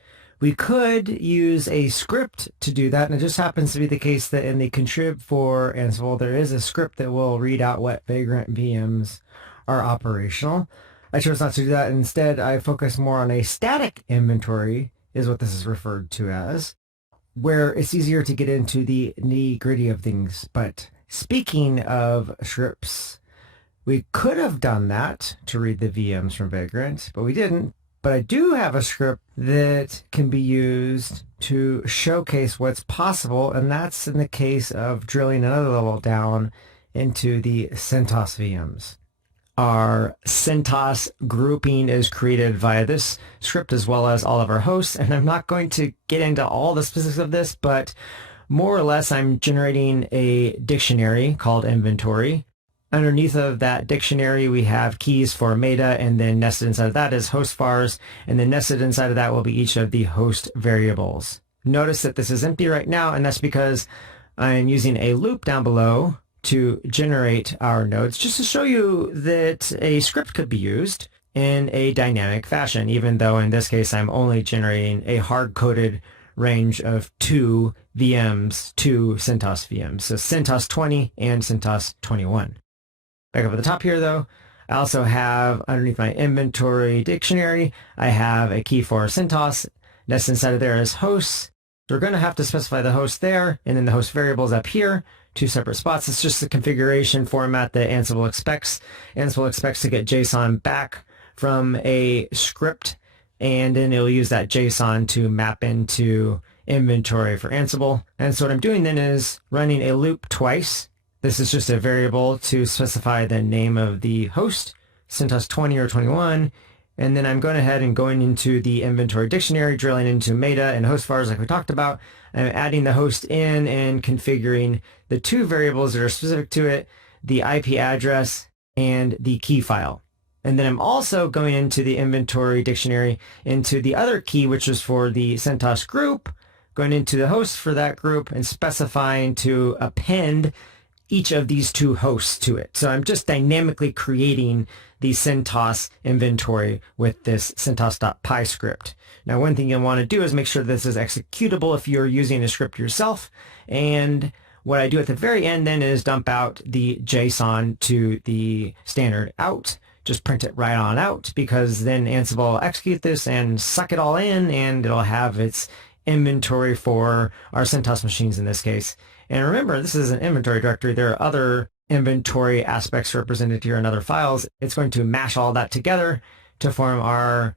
We could use a script to do that, and it just happens to be the case that in the contrib for Ansible, there is a script that will read out what Vagrant VMs are operational. I chose not to do that. Instead, I focus more on a static inventory is what this is referred to as, where it's easier to get into the nitty-gritty of things. But speaking of scripts, we could have done that to read the VMs from Vagrant, but we didn't. But I do have a script that can be used to showcase what's possible, and that's in the case of drilling another level down into the CentOS VMs. Our CentOS grouping is created via this script as well as all of our hosts, and I'm not going to get into all the specifics of this, but more or less I'm generating a dictionary called inventory. Underneath of that dictionary, we have keys for meta, and then nested inside of that is host vars, and then nested inside of that will be each of the host variables. Notice that this is empty right now, and that's because I'm using a loop down below to generate our nodes, just to show you that a script could be used in a dynamic fashion, even though in this case I'm only generating a hard-coded range of 2 VMs, 2 CentOS VMs, so CentOS 20 and CentOS 21. Back up at the top here, though, I also have underneath my inventory dictionary, I have a key for CentOS. Nested inside of there is hosts. So we're going to have to specify the host there, and then the host variables up here, 2 separate spots. It's just the configuration format that Ansible expects. Ansible expects to get JSON back from a script, and then it'll use that JSON to map into inventory for Ansible. And so what I'm doing then is running a loop twice. This is just a variable to specify the name of the host, CentOS 20 or 21, and then I'm going ahead and going into the inventory dictionary, drilling into meta and host vars like we talked about. I'm adding the host in and configuring the 2 variables that are specific to it, the IP address and the key file. And then I'm also going into the inventory dictionary into the other key, which is for the CentOS group, going into the host for that group and specifying to append each of these 2 hosts to it. So I'm just dynamically creating the CentOS inventory with this CentOS.py script. Now, one thing you'll want to do is make sure this is executable if you're using the script yourself. And what I do at the very end then is dump out the JSON to the standard out. Just print it right on out, because then Ansible will execute this and suck it all in, and it'll have its inventory for our CentOS machines in this case. And remember, this is an inventory directory. There are other inventory aspects represented here in other files. It's going to mash all that together to form our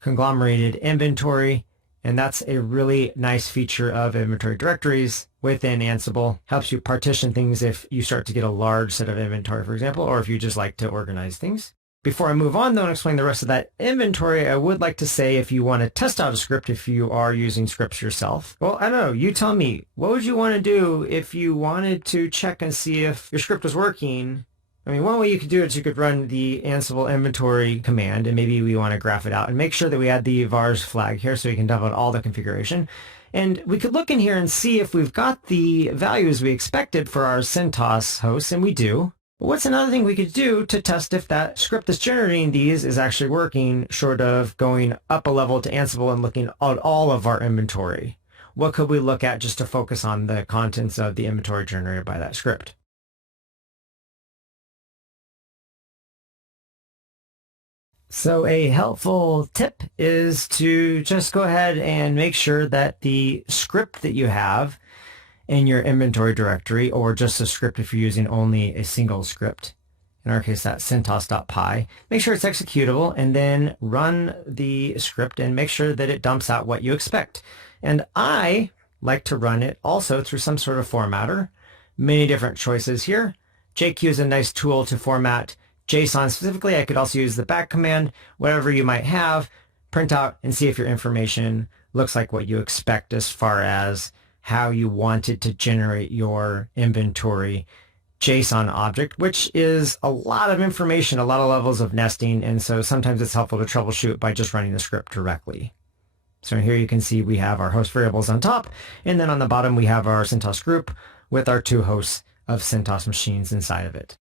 conglomerated inventory. And that's a really nice feature of inventory directories within Ansible. Helps you partition things if you start to get a large set of inventory, for example, or if you just like to organize things. Before I move on, though, and explain the rest of that inventory, I would like to say if you want to test out a script, if you are using scripts yourself, well, I don't know, you tell me, what would you want to do if you wanted to check and see if your script was working? I mean, one way you could do it is you could run the Ansible inventory command, and maybe we want to graph it out and make sure that we add the vars flag here so we can dump out all the configuration. And we could look in here and see if we've got the values we expected for our CentOS hosts, and we do. What's another thing we could do to test if that script that's generating these is actually working, short of going up a level to Ansible and looking at all of our inventory? What could we look at just to focus on the contents of the inventory generated by that script? So a helpful tip is to just go ahead and make sure that the script that you have in your inventory directory, or just a script if you're using only a single script, in our case that's CentOS.py, make sure it's executable, and then run the script and make sure that it dumps out what you expect. And I like to run it also through some sort of formatter. Many different choices here. JQ is a nice tool to format JSON specifically. I could also use the back command, whatever you might have, print out and see if your information looks like what you expect as far as how you wanted to generate your inventory JSON object, which is a lot of information, a lot of levels of nesting, and so sometimes it's helpful to troubleshoot by just running the script directly. So here you can see we have our host variables on top, and then on the bottom we have our CentOS group with our 2 hosts of CentOS machines inside of it.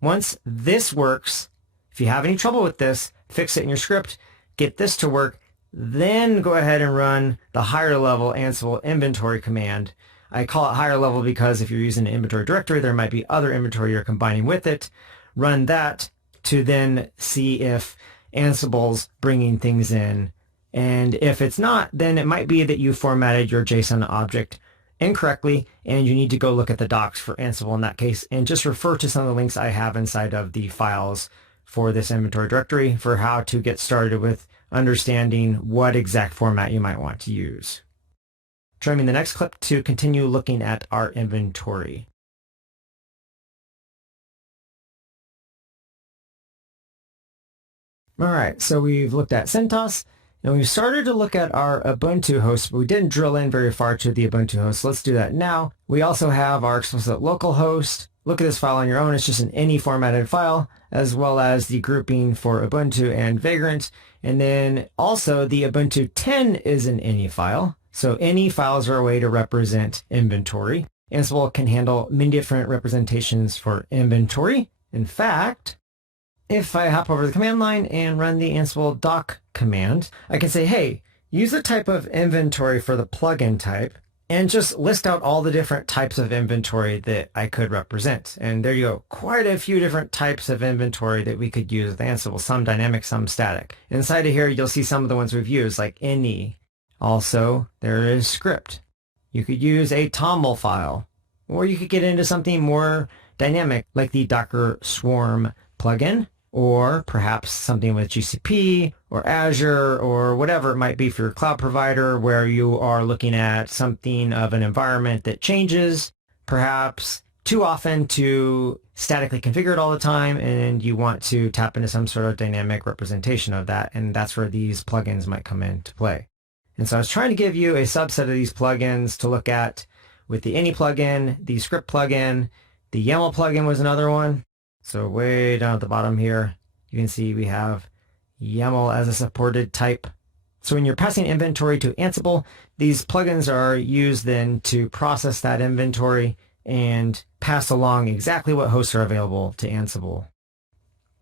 Once this works, if you have any trouble with this, fix it in your script, get this to work, then go ahead and run the higher level Ansible inventory command. I call it higher level because if you're using an inventory directory, there might be other inventory you're combining with it. Run that to then see if Ansible's bringing things in And if it's not, then it might be that you formatted your JSON object incorrectly, and you need to go look at the docs for Ansible in that case, and just refer to some of the links I have inside of the files for this inventory directory for how to get started with understanding what exact format you might want to use. Join me in the next clip to continue looking at our inventory. All right, so we've looked at CentOS, and we've started to look at our Ubuntu host, but we didn't drill in very far to the Ubuntu host. So let's do that now. We also have our explicit local host. Look at this file on your own. It's just an any formatted file, as well as the grouping for Ubuntu and Vagrant. And then also the Ubuntu 10 is an any file. So any files are a way to represent inventory. Ansible can handle many different representations for inventory. In fact, if I hop over the command line and run the ansible doc command, I can say, hey, use the type of inventory for the plugin type and just list out all the different types of inventory that I could represent. And there you go. Quite a few different types of inventory that we could use with Ansible, some dynamic, some static. Inside of here, you'll see some of the ones we've used, like any. Also, there is script. You could use a toml file, or you could get into something more dynamic, like the Docker Swarm plugin, or perhaps something with GCP or Azure or whatever it might be for your cloud provider, where you are looking at something of an environment that changes perhaps too often to statically configure it all the time, and you want to tap into some sort of dynamic representation of that, and that's where these plugins might come into play. And so I was trying to give you a subset of these plugins to look at with the any plugin, the script plugin, the YAML plugin was another one. So way down at the bottom here, you can see we have YAML as a supported type. So when you're passing inventory to Ansible, these plugins are used then to process that inventory and pass along exactly what hosts are available to Ansible.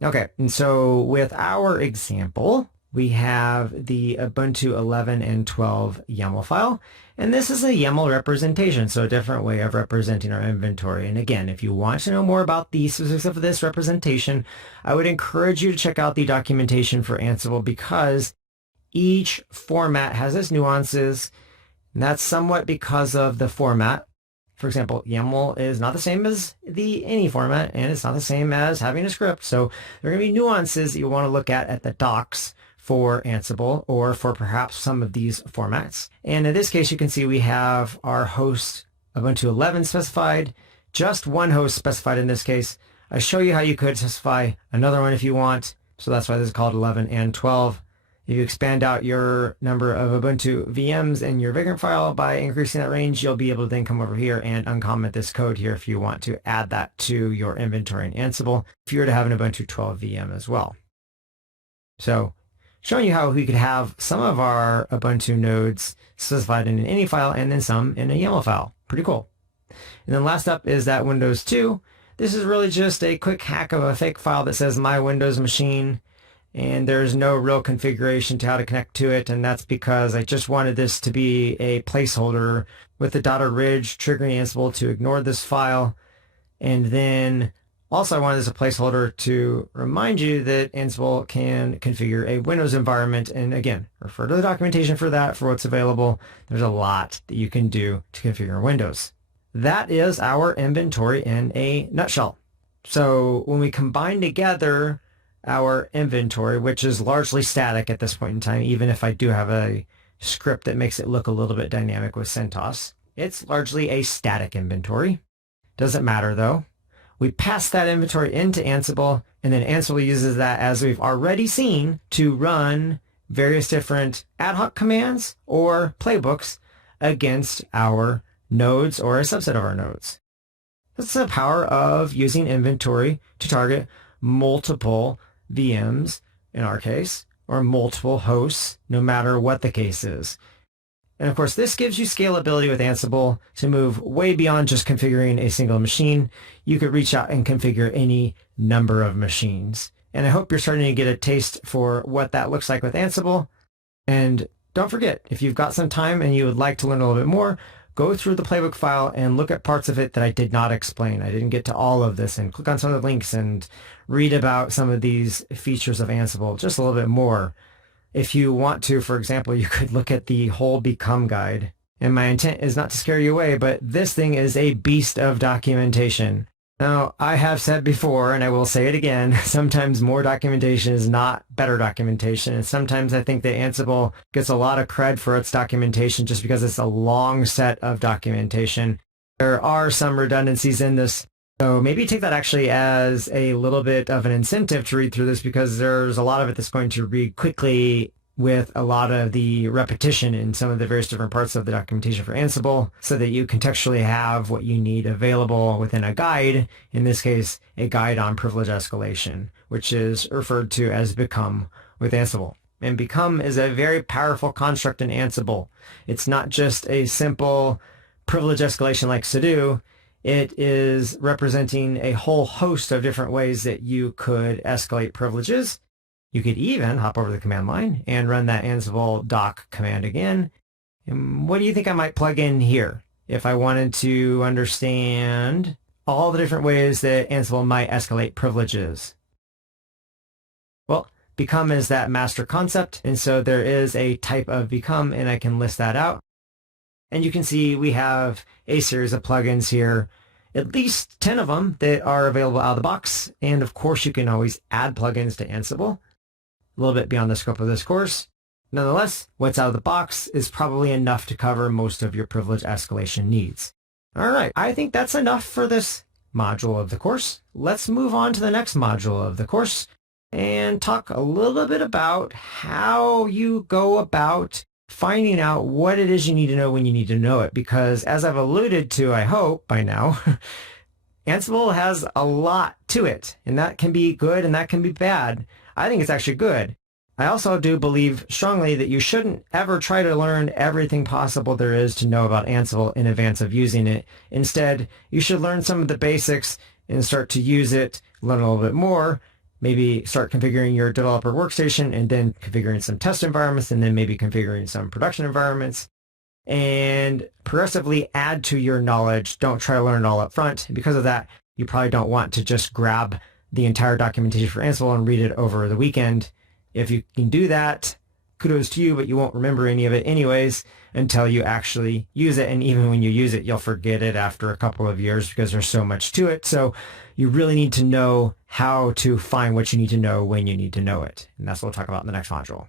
Okay, and so with our example, we have the Ubuntu 11 and 12 YAML file, and this is a YAML representation, so a different way of representing our inventory. And again, if you want to know more about the specifics of this representation, I would encourage you to check out the documentation for Ansible, because each format has its nuances, and that's somewhat because of the format. For example, YAML is not the same as the any format, and it's not the same as having a script. So there are going to be nuances that you want to look at the docs for Ansible, or for perhaps some of these formats. And in this case, you can see we have our host Ubuntu 11 specified, just one host specified in this case. I show you how you could specify another one if you want. So that's why this is called 11 and 12. If you expand out your number of Ubuntu VMs in your Vagrant file by increasing that range, you'll be able to then come over here and uncomment this code here if you want to add that to your inventory in Ansible, if you were to have an Ubuntu 12 VM as well. So showing you how we could have some of our Ubuntu nodes specified in an any file and then some in a YAML file. Pretty cool. And then last up is that Windows 2. This is really just a quick hack of a fake file that says my Windows machine, and there's no real configuration to how to connect to it, and that's because I just wanted this to be a placeholder with the .ridge triggering Ansible to ignore this file. And then also, I wanted as a placeholder to remind you that Ansible can configure a Windows environment. And again, refer to the documentation for that, for what's available. There's a lot that you can do to configure Windows. That is our inventory in a nutshell. So when we combine together our inventory, which is largely static at this point in time, even if I do have a script that makes it look a little bit dynamic with CentOS, it's largely a static inventory. Doesn't matter though. We pass that inventory into Ansible, and then Ansible uses that, as we've already seen, to run various different ad hoc commands or playbooks against our nodes or a subset of our nodes. That's the power of using inventory to target multiple VMs, in our case, or multiple hosts, no matter what the case is. And of course, this gives you scalability with Ansible to move way beyond just configuring a single machine. You could reach out and configure any number of machines. And I hope you're starting to get a taste for what that looks like with Ansible. And don't forget, if you've got some time and you would like to learn a little bit more, go through the playbook file and look at parts of it that I did not explain. I didn't get to all of this, and click on some of the links and read about some of these features of Ansible just a little bit more. If you want to, for example, you could look at the whole Become guide. And my intent is not to scare you away, but this thing is a beast of documentation. Now, I have said before, and I will say it again, sometimes more documentation is not better documentation. And sometimes I think that Ansible gets a lot of cred for its documentation just because it's a long set of documentation. There are some redundancies in this, so maybe take that actually as a little bit of an incentive to read through this, because there's a lot of it that's going to read quickly with a lot of the repetition in some of the various different parts of the documentation for Ansible, so that you contextually have what you need available within a guide, in this case, a guide on privilege escalation, which is referred to as Become with Ansible. And Become is a very powerful construct in Ansible. It's not just a simple privilege escalation like sudo. It is representing a whole host of different ways that you could escalate privileges. You could even hop over the command line and run that ansible-doc command again. And what do you think I might plug in here if I wanted to understand all the different ways that Ansible might escalate privileges? Well, Become is that master concept, and so there is a type of Become, and I can list that out. And you can see we have a series of plugins here, at least 10 of them that are available out of the box. And of course, you can always add plugins to Ansible. A little bit beyond the scope of this course. Nonetheless, what's out of the box is probably enough to cover most of your privilege escalation needs. All right, I think that's enough for this module of the course. Let's move on to the next module of the course and talk a little bit about how you go about finding out what it is you need to know when you need to know it. Because as I've alluded to, I hope by now, Ansible has a lot to it, and that can be good and that can be bad. I think it's actually good. I also do believe strongly that you shouldn't ever try to learn everything possible there is to know about Ansible in advance of using it. Instead, you should learn some of the basics and start to use it, learn a little bit more, maybe start configuring your developer workstation and then configuring some test environments and then maybe configuring some production environments, and progressively add to your knowledge. Don't try to learn it all up front. And because of that, you probably don't want to just grab the entire documentation for Ansible and read it over the weekend. If you can do that, kudos to you, but you won't remember any of it anyways until you actually use it. And even when you use it, you'll forget it after a couple of years because there's so much to it. So you really need to know how to find what you need to know when you need to know it. And that's what we'll talk about in the next module.